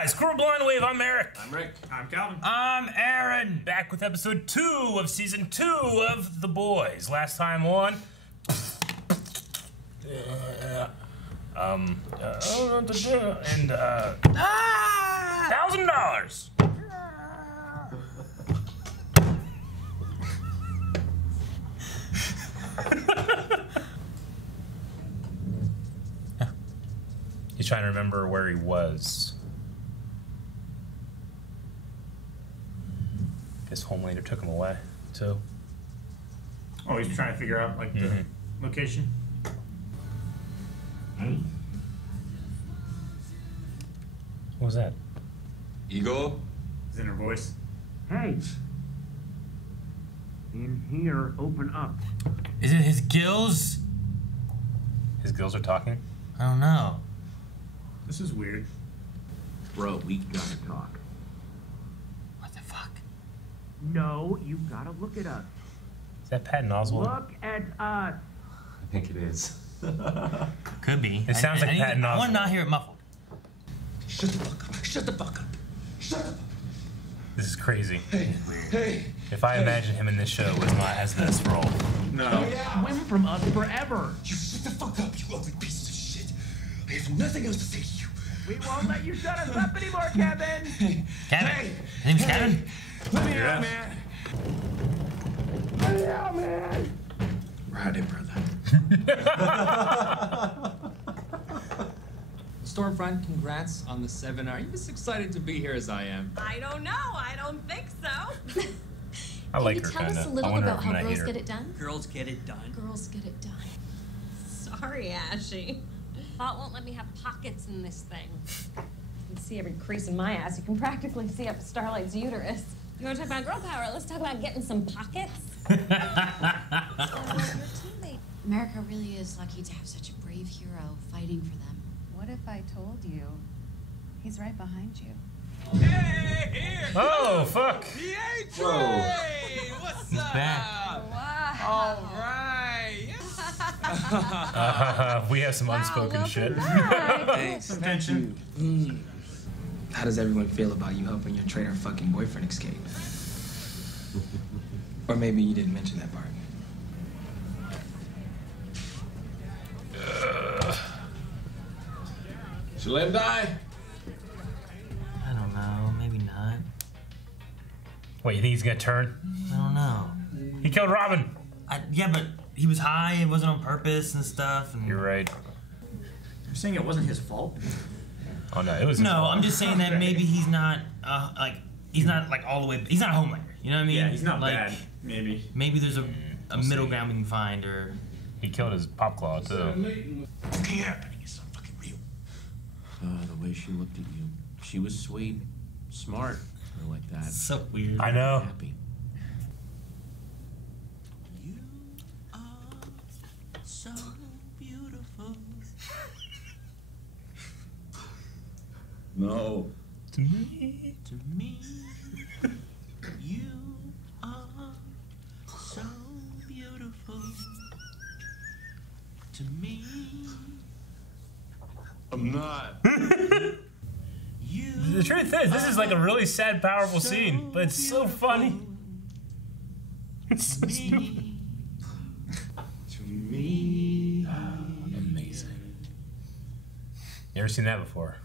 guys, Crew Blind Wave, I'm Eric. I'm Rick. I'm Calvin. I'm Aaron. Back with episode 2 of season 2 of The Boys. Last time on... $1,000. He's trying to remember where he was. Guess Homelander took him away, too. Oh, he's trying to figure out, like, the location. What was that? Ego? His inner voice. Hey! In here, open up. Is it his gills? His gills are talking? I don't know. This is weird. Bro, we gotta talk. What the fuck? No, you gotta look at us. Is that Patton Oswalt? Look at us. I think it is. Could be. It sounds like Patton Oswalt. I want to not hear it muffled. Shut the fuck up. Shut the fuck up. Shut up. This is crazy. Hey, hey. If I imagine him in this show as this role. No. Swim from us forever. You shut the fuck up, you ugly pieces of shit. I have nothing else to say to you. We won't let you shut us up anymore, Kevin. Kevin. Hey. His name's Kevin? Let me Yeah. out, man. Let me out, man. Ride it, brother. Stormfront, congrats on the 7. Are you as excited to be here as I am? I don't know. I don't think so. I like her Can you tell kind us a of. I little wonder about if how I hate girls her. get it done? Girls get it done. Girls get it done. Sorry, Ashy. Thought won't let me have pockets in this thing. You can see every crease in my ass. You can practically see up Starlight's uterus. You want to talk about girl power? Let's talk about getting some pockets. America really is lucky to have such a brave hero fighting for them. What if I told you he's right behind you? Hey, here! Oh, fuck. Whoa. Hey, what's up? back. Wow. All right. We have some unspoken shit. Thanks. Some tension. How does everyone feel about you helping your traitor fucking boyfriend escape? Or maybe you didn't mention that part. Should let him die? I don't know. Maybe not. Wait, you think he's gonna turn? I don't know. He killed Robin. Yeah, but he was high. It wasn't on purpose and stuff. And... You're right. You're saying it wasn't his fault? Oh no, it was. his No, fault. I'm just saying that maybe he's not he's not like all the way. He's not a Homelander. You know what I mean? Yeah, he's not like, bad. Maybe. Maybe there's a middle ground we can find, or He killed his pop claw too. Okay, happening. It's not fucking real. The way she looked at you. She was sweet, smart, or like that. so weird. I know. Happy. You are so beautiful. No. To me. To me, you are so beautiful. To me, I'm not. you The truth is, this is like a really sad, powerful scene, but it's so funny. It's so stupid. To me. Amazing. You ever seen that before?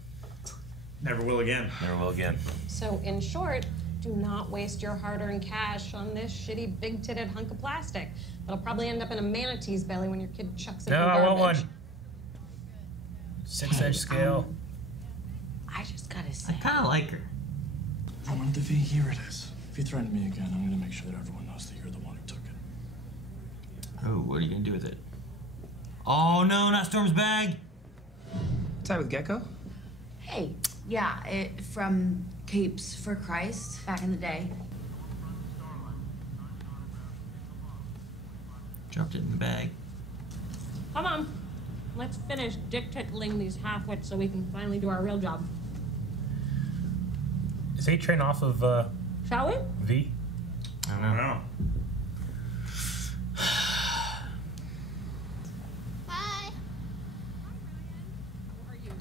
Never will again. Never will again. So, in short, do not waste your hard-earned cash on this shitty, big-titted hunk of plastic. That'll probably end up in a manatee's belly when your kid chucks it in No, the I garbage. want one. 6-inch scale. I just gotta say. I kind of like her. I wanted the V. Here it is. If you threaten me again, I'm gonna make sure that everyone knows that you're the one who took it. Oh, what are you gonna do with it? Oh no, not Storm's bag. What's that with Gecko? Hey, yeah, from Capes for Christ back in the day. Dropped it in the bag. Come on. Let's finish dick-tickling these half-wits so we can finally do our real job. Is A-Train off of Shall we? V? I don't I know. don't know. Hi. How are you?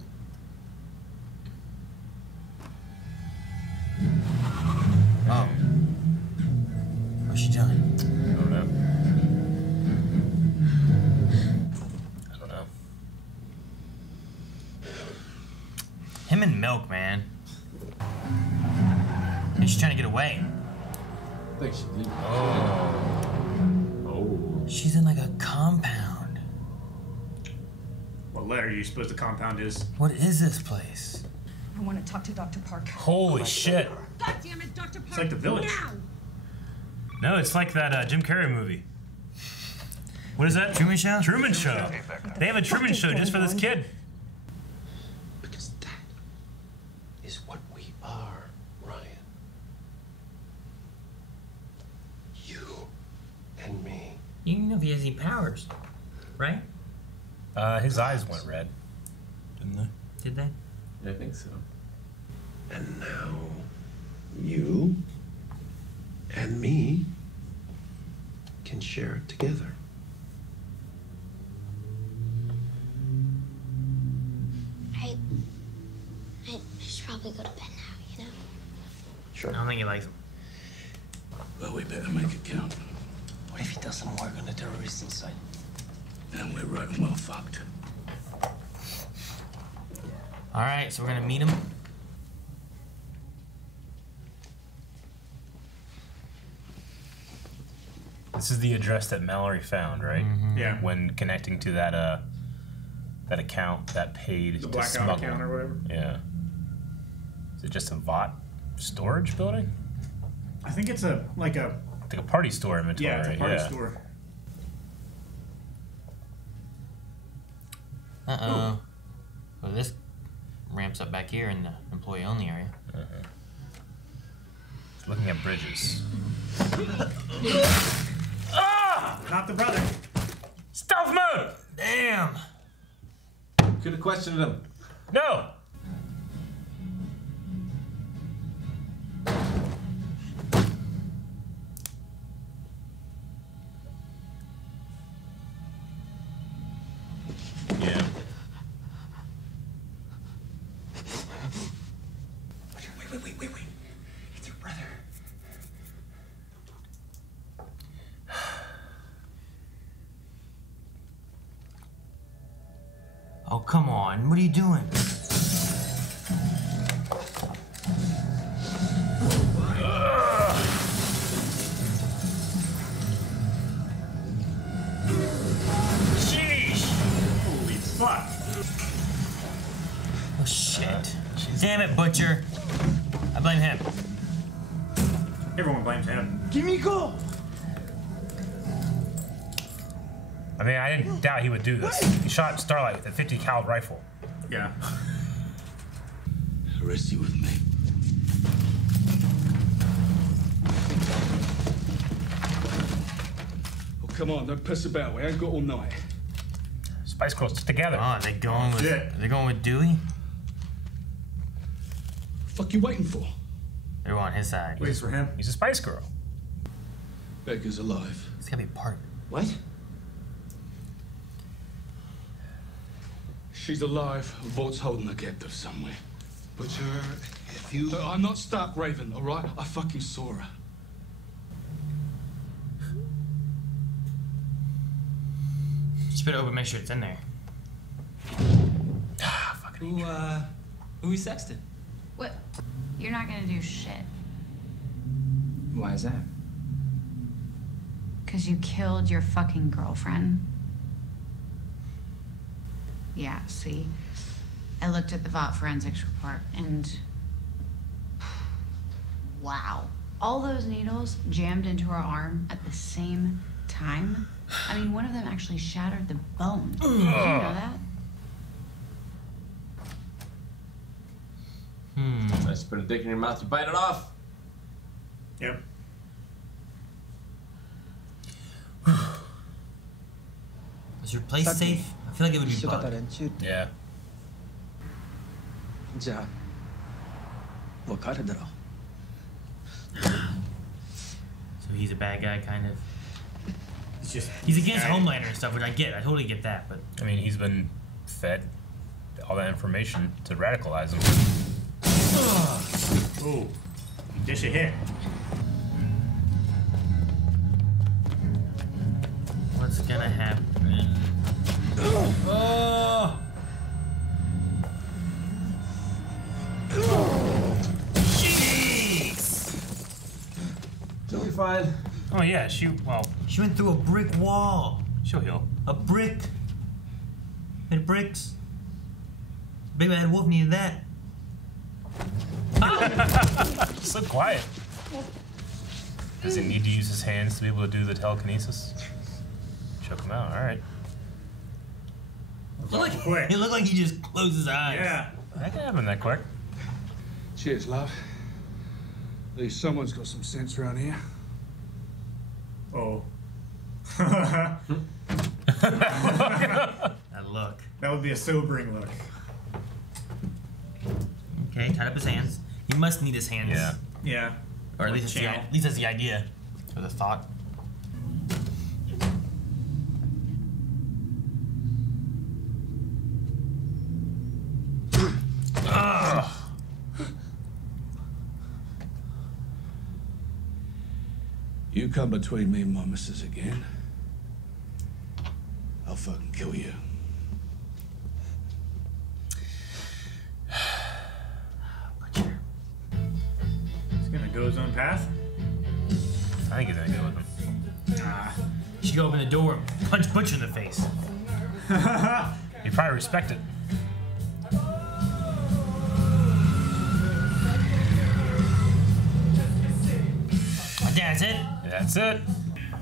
in milk, man. And she's trying to get away. I think she did. Oh. She's in like a compound. What letter are you supposed the compound is? What is this place? I want to talk to Dr. Park. Holy shit. God damn it, Dr. Park. It's like The Village. Now. No, it's like that Jim Carrey movie. What is that? Truman Show? Truman Show. They have a Truman Show just for this kid. Because that is what we are, Ryan. You and me. You don't know if he has any powers, right? His eyes went red. Didn't they? Did they? Yeah, I think so. And now, you and me can share it together. I should probably go to bed now, you know? Sure. I don't think he likes him. Well, we better make it count. What if he does some work on the terrorists inside? Then we're right and well fucked. All right, so we're gonna meet him. This is the address that Mallory found, right? Yeah. When connecting to that that account that paid The to blackout smuggle. account or whatever. Yeah. Is it just a VOT storage building? I think it's like a party store inventory. Yeah, it's a party yeah. store. Uh-oh. Well, this ramps up back here in the employee-only area. It's looking at bridges. Ah! Not the brother. Stealth mode! Damn! Could have questioned him. No! Yeah. Wait. It's your brother. Oh, come on. What are you doing? Sheesh! Holy fuck. Oh, shit. Damn it, Butcher. I blame him. Everyone blames him. Give me go. I mean, I didn't doubt he would do this. He shot Starlight with a 50 caliber rifle. Yeah. Arrest you with me. Oh, come on, don't piss about. We ain't got all night. Spice Girls together. Oh, they're going with shit. they're going with Dewey? Fuck you waiting for? They're on his side. Waits for him. He's a Spice Girl. Becca's alive. He's gotta be part of it. What? She's alive. Vault's holding her captive somewhere. Butcher, if you... I'm not Stark Raven, all right? I fucking saw her. Just better open, make sure it's in there. Who we sexting? What? You're not gonna do shit. Why is that? Because you killed your fucking girlfriend. Yeah, see? I looked at the VOT forensics report and... Wow. All those needles jammed into her arm at the same time? I mean, one of them actually shattered the bone. Did you know that? Nice to put a dick in your mouth, you bite it off. Yep. Is your place safe? I feel like it would be bugged. Yeah. 자, 뭐 가르더라. So he's a bad guy, kind of. It's just He's against Homelander and stuff, which I get. I totally get that, but I mean, he's been fed all that information to radicalize him. Ooh. Dish a hit. what's gonna happen? Oh! fine. Oh yeah, she went through a brick wall. She'll heal. A brick. Made of bricks. Big Bad Wolf needed that. So quiet. Does he need to use his hands to be able to do the telekinesis? Choke him out. All right. He looked like he just closed his eyes. Yeah. That can happen that quick. Cheers, love. At least someone's got some sense around here. Oh. That look. That would be a sobering look. Okay, tied up his hands. He must need his hands. Yeah. Yeah. Or at least, that's the idea. Or the thought. You come between me and my missus again, I'll fucking kill you. He's gonna go his own path? I think he's gonna go with him. You should go open the door and punch Butcher in the face. He'd probably respect it. That's it? That's it.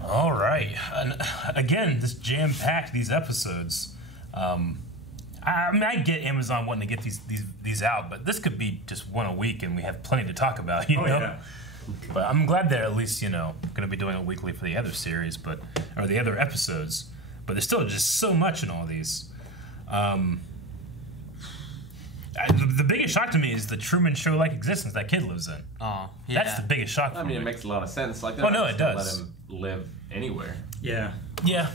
All right. And again, this jam-packed, these episodes. I mean, I get Amazon wanting to get these out, but this could be just one a week, and we have plenty to talk about, you know? Yeah. But I'm glad they're at least, you know, going to be doing it weekly for the other series, or the other episodes. But there's still just so much in all these. The biggest shock to me is the Truman Show-like existence that kid lives in. Oh, yeah. That's the biggest shock for me. I mean, it makes a lot of sense. Like, Oh, no, it does. Let him live anywhere. Yeah. Yeah.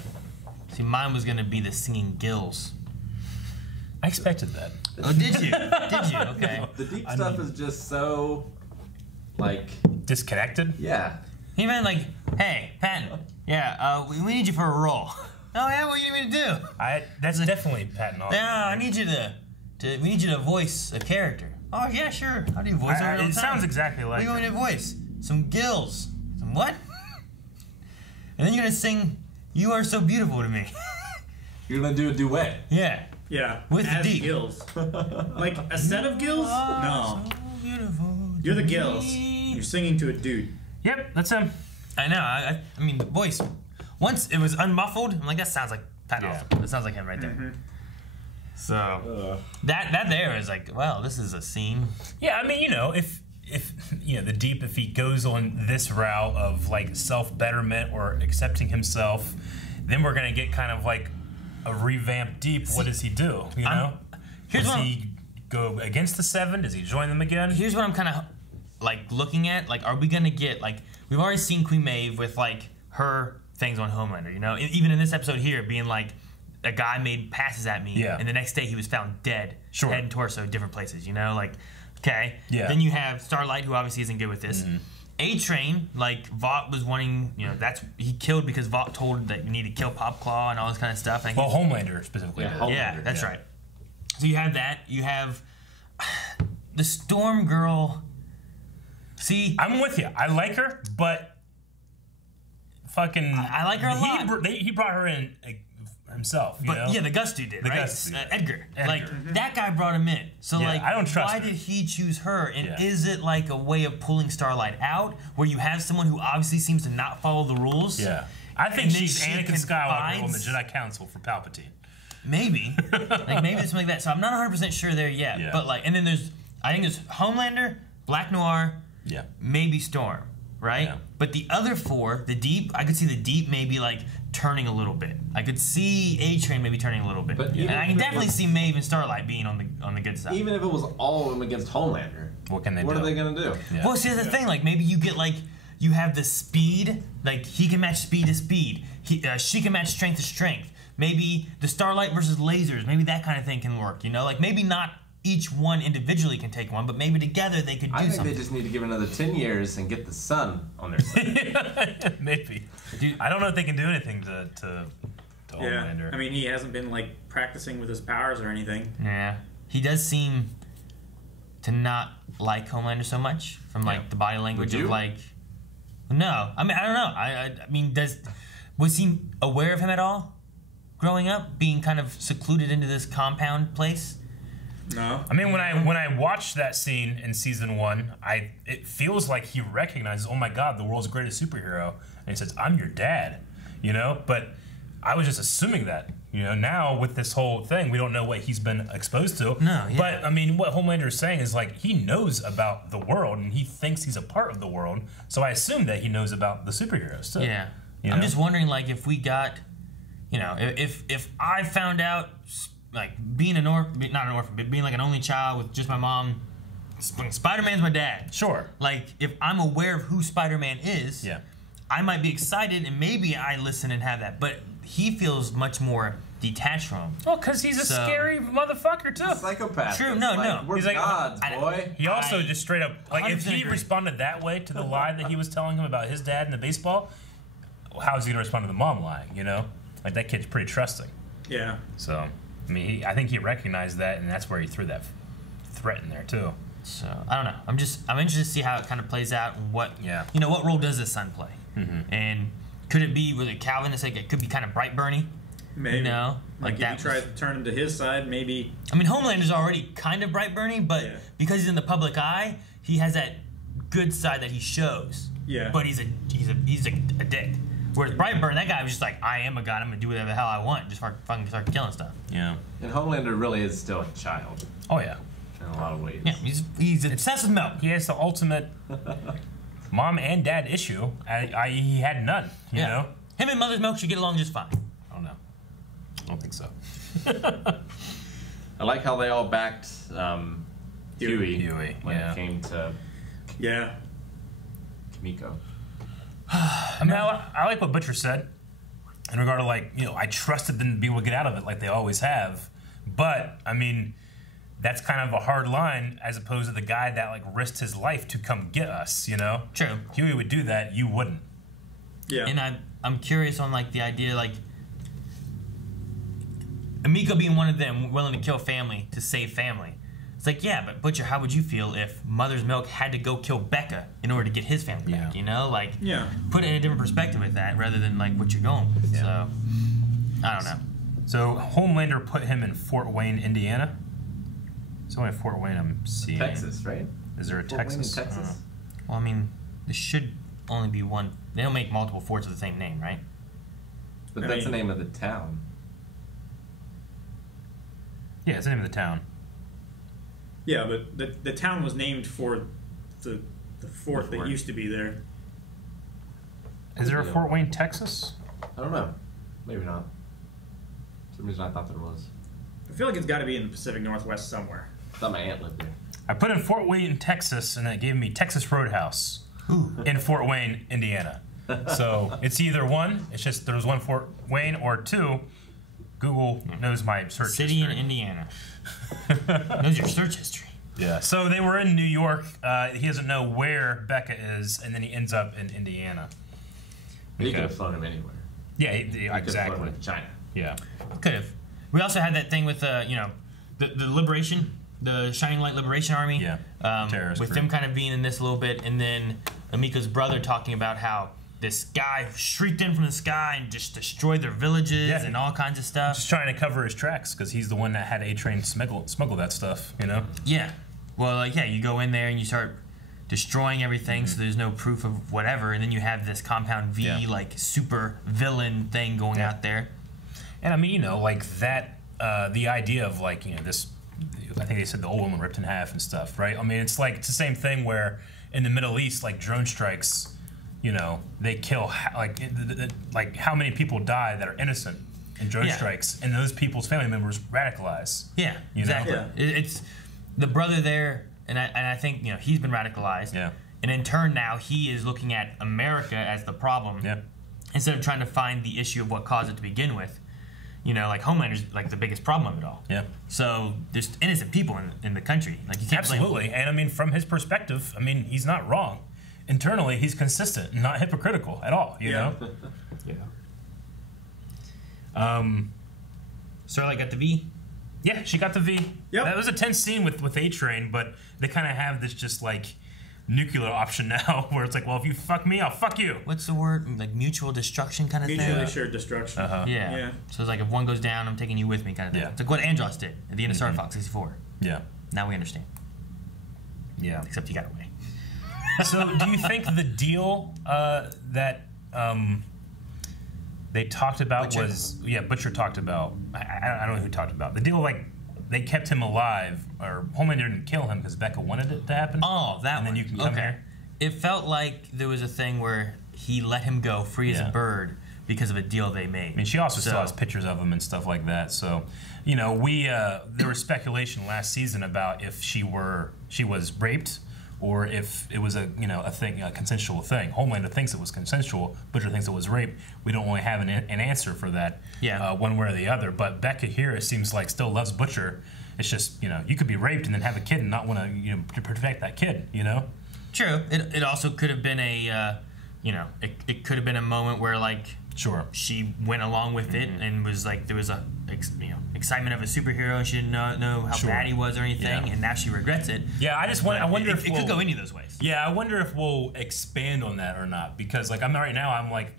See, mine was gonna be the singing gills. I expected that. Oh, did you? Did you? Okay. The deep stuff is just so, like... disconnected? Yeah. He meant like, hey, Patton, yeah, we need you for a role. Oh, yeah, what do you need me to do? That's definitely Patton Oswalt. Yeah, I need you we need you to voice a character. Oh, yeah, sure. I'll do voice over all the time. It sounds exactly like What are you going to voice? Some gills. Some what? And then you're going to sing, You Are So Beautiful to Me. You're going to do a duet. Yeah. Yeah. With as the deep. gills. Like a set of gills? No. So beautiful. You're the gills. You're singing to a dude. Yep, that's him. I know. I mean, the voice. Once it was unmuffled, I'm like, that sounds like Patton Oswalt. That sounds like him right there. Mm-hmm. So that there is like, well, this is a scene. Yeah, I mean, you know, if you know the deep, if he goes on this route of like self-betterment or accepting himself, then we're gonna get kind of like a revamped deep. What does he do? You know, does he go against the Seven? Does he join them again? Here's what I'm kind of like looking at. Like, are we gonna get like we've already seen Queen Maeve with like her things on Homelander. You know, even in this episode here, being like, a guy made passes at me, and the next day he was found dead, head and torso, different places, you know, like, okay. Yeah. Then you have Starlight, who obviously isn't good with this. A-Train, like, Vought was wanting, you know, he killed because Vought told that you need to kill Popclaw and all this kind of stuff. And Homelander specifically. Yeah, that's right. So you have that. You have the Storm Girl. See, I'm with you. I like her, but fucking, I like her a lot. He brought her in himself, you but know? Yeah, the Gus dude did, the right? Gus dude. Edgar. Like, that guy brought him in. So, like, I don't trust why her. did he choose her? And is it like a way of pulling Starlight out, where you have someone who obviously seems to not follow the rules? Yeah. I think she's she Anakin Skywalker confides? on the Jedi Council for Palpatine. Maybe. Like, maybe something like that. So I'm not 100% sure there yet. Yeah. But, like, and then I think there's Homelander, Black Noir, maybe Storm, right? Yeah. But the other four, the Deep, I could see the Deep maybe, like, turning a little bit. I could see A-Train maybe turning a little bit. But and I can definitely see Maeve and Starlight being on the good side. Even if it was all of them against Homelander, what can they do? What are they gonna do? Yeah. Well, see, that's the thing. Like, maybe you get like you have the speed. Like, he can match speed to speed. She can match strength to strength. Maybe the Starlight versus lasers. Maybe that kind of thing can work. You know, like maybe not each one individually can take one, but maybe together they could do something. I think they just need to give it another 10 years and get the sun on their side. Maybe. Dude, I don't know if they can do anything to Homelander. I mean, he hasn't been, like, practicing with his powers or anything. Yeah. He does seem to not like Homelander so much from, like, the body language of, like... No, I mean I don't know. I mean, was he aware of him at all, growing up, being kind of secluded into this compound place? No. I mean, when I watched that scene in season 1, it feels like he recognizes, oh my God, the world's greatest superhero, and he says, "I'm your dad," you know. But I was just assuming that, you know. Now with this whole thing, we don't know what he's been exposed to. No, yeah. But I mean, what Homelander is saying is like he knows about the world and he thinks he's a part of the world. So I assume that he knows about the superheroes too. Yeah. You know? I'm just wondering, like, if we got, you know, if I found out, like, being not an orphan, but being like an only child with just my mom, Spider-Man's my dad. Sure. Like, if I'm aware of who Spider-Man is, yeah, I might be excited and maybe I listen and have that. But he feels much more detached from him. Well, because he's a scary motherfucker too. Psychopath. True. It's No. like, we're He's like gods, boy. He also just straight up, like, if he agree. responded that way to the lie that he was telling him about his dad and the baseball, how is he gonna respond to the mom lying? You know, like that kid's pretty trusting. Yeah. So, I mean, I think he recognized that, and that's where he threw that threat in there too. So I don't know. I'm interested to see how it kind of plays out and what what role does his son play, and could it be, was it Calvin? It's like it could be kind of Brightburn-y. Maybe. You know, like if that he tries to turn him to his side, maybe. I mean, Homelander's already kind of Brightburn-y, but because he's in the public eye, he has that good side that he shows. Yeah. But he's a dick. Whereas Brightburn, that guy was just like, I am a god. I'm gonna do whatever the hell I want. Just fucking start killing stuff. Yeah. And Homelander really is still a child. Oh yeah. In a lot of ways. Yeah, he's obsessed with milk. He has the ultimate mom and dad issue. I.e., he had none. You know. Him and Mother's Milk should get along just fine. I don't know. I don't think so. I like how they all backed Huey when yeah. it came to Kimiko. I mean, I like what Butcher said in regard to, like, you know, I trusted them to be able to get out of it like they always have. But, I mean, that's kind of a hard line as opposed to the guy that, like, risked his life to come get us, you know? True. Huey would do that, you wouldn't. Yeah. And I'm curious on, like, the idea, like, Emiko being one of them willing to kill family to save family. It's like, yeah, but Butcher, how would you feel if Mother's Milk had to go kill Becca in order to get his family back, you know? Like, put it in a different perspective with that rather than, like, what you're going with. So, I don't know. So, Homelander put him in Fort Wayne, Indiana? It's only Fort Wayne I'm seeing. Texas, right? Is there a Fort Texas? Wayne in Texas? Well, I mean, there should only be one. They don't make multiple forts with the same name, right? But that's the name of the town. Yeah, it's the name of the town. Yeah, but the town was named for the fort that used to be there. Is there a Fort Wayne, Texas? I don't know. Maybe not. For some reason I thought there was. I feel like it's got to be in the Pacific Northwest somewhere. I thought my aunt lived there. I put in Fort Wayne, Texas, and it gave me Texas Roadhouse in Fort Wayne, Indiana. So it's either one, it's just there's one Fort Wayne, or two, Google knows my search City history. in Indiana. Knows your search history. Yeah. So they were in New York. He doesn't know where Becca is, and then he ends up in Indiana. He could have flown him anywhere. Yeah, He could have exactly. flown him to China. Yeah. Could have. We also had that thing with the Liberation, the Shining Light Liberation Army. Yeah. Terrorist with group. them kind of being in this a little bit, and then Amika's brother talking about how this guy shrieked in from the sky and just destroyed their villages and all kinds of stuff. Just trying to cover his tracks because he's the one that had A-Train smuggle that stuff, you know? Yeah. Well, like, yeah, you go in there and you start destroying everything, so there's no proof of whatever, and then you have this Compound V, like, super villain thing going out there. And I mean, you know, like that, the idea of, like, you know, this, I think they said the old woman ripped in half and stuff, right? I mean, it's like, it's the same thing where in the Middle East, like, drone strikes, you know, they kill, like how many people die that are innocent in drone strikes, and those people's family members radicalize. Yeah, you exactly. know? It's the brother there, and I think, you know, he's been radicalized. Yeah. And in turn now he is looking at America as the problem. Yeah. Instead of trying to find the issue of what caused it to begin with. You know, like Homelander's like the biggest problem of it all. Yeah. So there's innocent people in the country. Like you can't blame Absolutely. And I mean, from his perspective, I mean, he's not wrong. Internally, he's consistent, not hypocritical at all. You know. Yeah. Starlight got the V. Yeah, she got the V. Yep. That was a tense scene with A-Train, but they kind of have this just like nuclear option now, where it's like, well, if you fuck me, I'll fuck you. What's the word? Like mutual destruction kind of thing? Mutually assured destruction. Yeah. So it's like if one goes down, I'm taking you with me kind of thing. It's like what Andros did at the end of Star Fox 64. Yeah. Now we understand. Yeah. Except he got away. So do you think the deal that they talked about Butcher. was... Yeah, Butcher talked about... I don't know who talked about. The deal, like, they kept him alive, or Homelander didn't kill him because Becca wanted it to happen? Oh, that and one. then you can come here? It felt like there was a thing where he let him go free as a bird because of a deal they made. I mean, she also still has pictures of him and stuff like that. So, you know, there was speculation last season about if she was raped, or if it was a consensual thing. Homelander thinks it was consensual. Butcher thinks it was rape. We don't really have an answer for that, one way or the other. But Becca here, it seems like, still loves Butcher. It's just, you could be raped and then have a kid and not want to protect that kid. True. It also could have been a, it could have been a moment where like she went along with it and was like there was a excitement of a superhero. She didn't know how bad he was or anything, and now she regrets it. Yeah, I wonder if it could go any of those ways. Yeah, I wonder if we'll expand on that or not, because like I'm like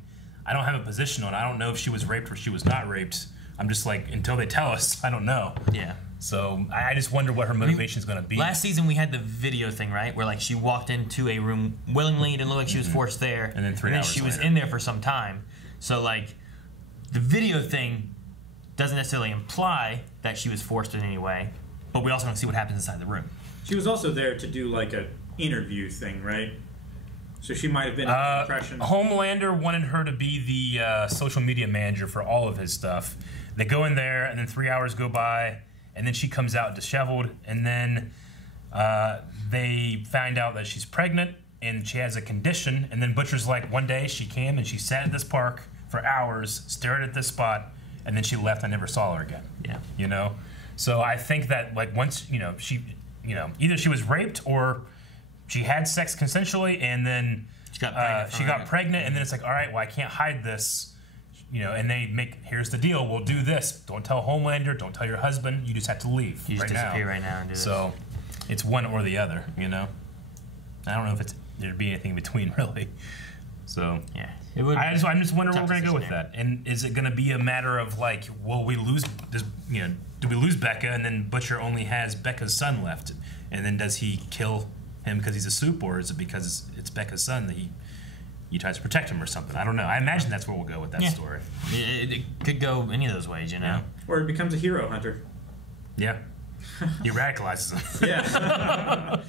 I don't have a position on it. I don't know if she was raped or she was not raped. I'm just like, until they tell us, I don't know. Yeah. So I just wonder what her motivation is going to be. Last season we had the video thing, right, where like she walked into a room willingly, didn't look like she was forced there, and then 3 hours she later. was in there for some time. So like the video thing doesn't necessarily imply that she was forced in any way, but we also don't see what happens inside the room. She was also there to do like an interview thing, right? So she might have been an impression. Homelander wanted her to be the social media manager for all of his stuff. They go in there, and then 3 hours go by, and then she comes out disheveled, and then they find out that she's pregnant, and she has a condition, and then Butcher's like, one day she came and she sat at this park for hours, stared at this spot, and then she left. I never saw her again. Yeah. So I think that like once she either she was raped or she had sex consensually, and then she got pregnant, and then it's like, all right, well, I can't hide this, and they make, here's the deal, we'll do this. Don't tell Homelander, don't tell your husband, you just have to leave. You just disappear right now and do this. So it's one or the other, I don't know if there'd be anything in between, really. So yeah, I'm just wondering where we're gonna go with that. And is it gonna be a matter of like, will we lose this? Do we lose Becca, and then Butcher only has Becca's son left, and then does he kill him because he's a soup, or is it because it's Becca's son that he tries to protect him or something? I don't know. I imagine that's where we'll go with that story. It could go any of those ways, Or it becomes a hero hunter. Yeah. He radicalizes him. Yeah.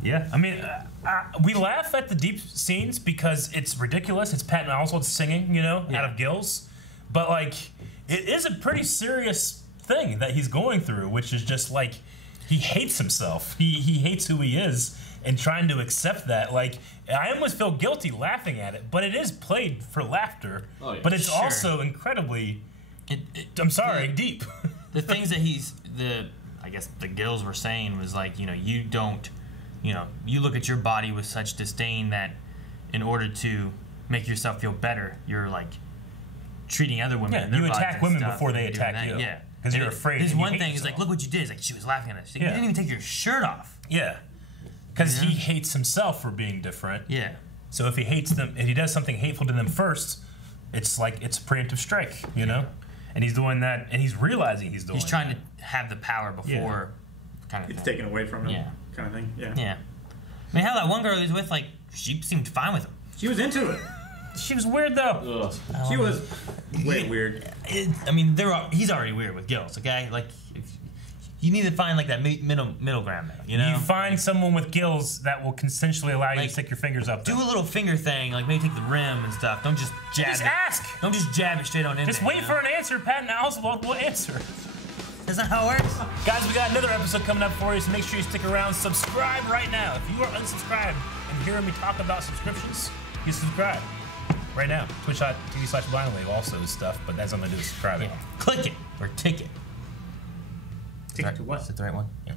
Yeah, I mean, we laugh at the deep scenes because it's ridiculous. It's Patton Oswalt singing, out of gills. But, like, it is a pretty serious thing that he's going through, which is just, like, he hates himself. He hates who he is, and trying to accept that. Like, I almost feel guilty laughing at it, but it is played for laughter. Oh, yeah. But it's also incredibly, I'm sorry, deep. The things that I guess the Gills were saying was like, you don't, you look at your body with such disdain that in order to make yourself feel better, you're like treating other women. Yeah, you attack women before they attack you. Yeah, because you're afraid. His one thing is like, look what you did. It's like she was laughing at us. You didn't even take your shirt off. Yeah, because he hates himself for being different. Yeah. So if he hates them, if he does something hateful to them first, it's like it's a preemptive strike, And he's doing that, and he's realizing he's doing. He's trying to have the power before, kind of. It's taken away from him. Yeah. Kind of thing. Yeah. Yeah. I mean, hell, that one girl he was with, like, she seemed fine with him. She was into it. She was weird though. She was way weird. I mean, he's already weird with Gills, okay? Like, you need to find like that middle ground there, You find someone with gills that will consensually allow you to stick your fingers up. Do a little finger thing, like maybe take the rim and stuff. Don't just jab it. Just ask. Don't just jab it straight on in. Just wait for an answer. Patton Oswalt will answer. That's not how it works. Guys, we got another episode coming up for you, so make sure you stick around. Subscribe right now. If you are unsubscribed and hearing me talk about subscriptions, you subscribe right now. Twitch.tv/BlindWave also is stuff, but that's what I'm going to do is subscribe. Click it or tick it. Tick to what? Is that the right one? Yeah.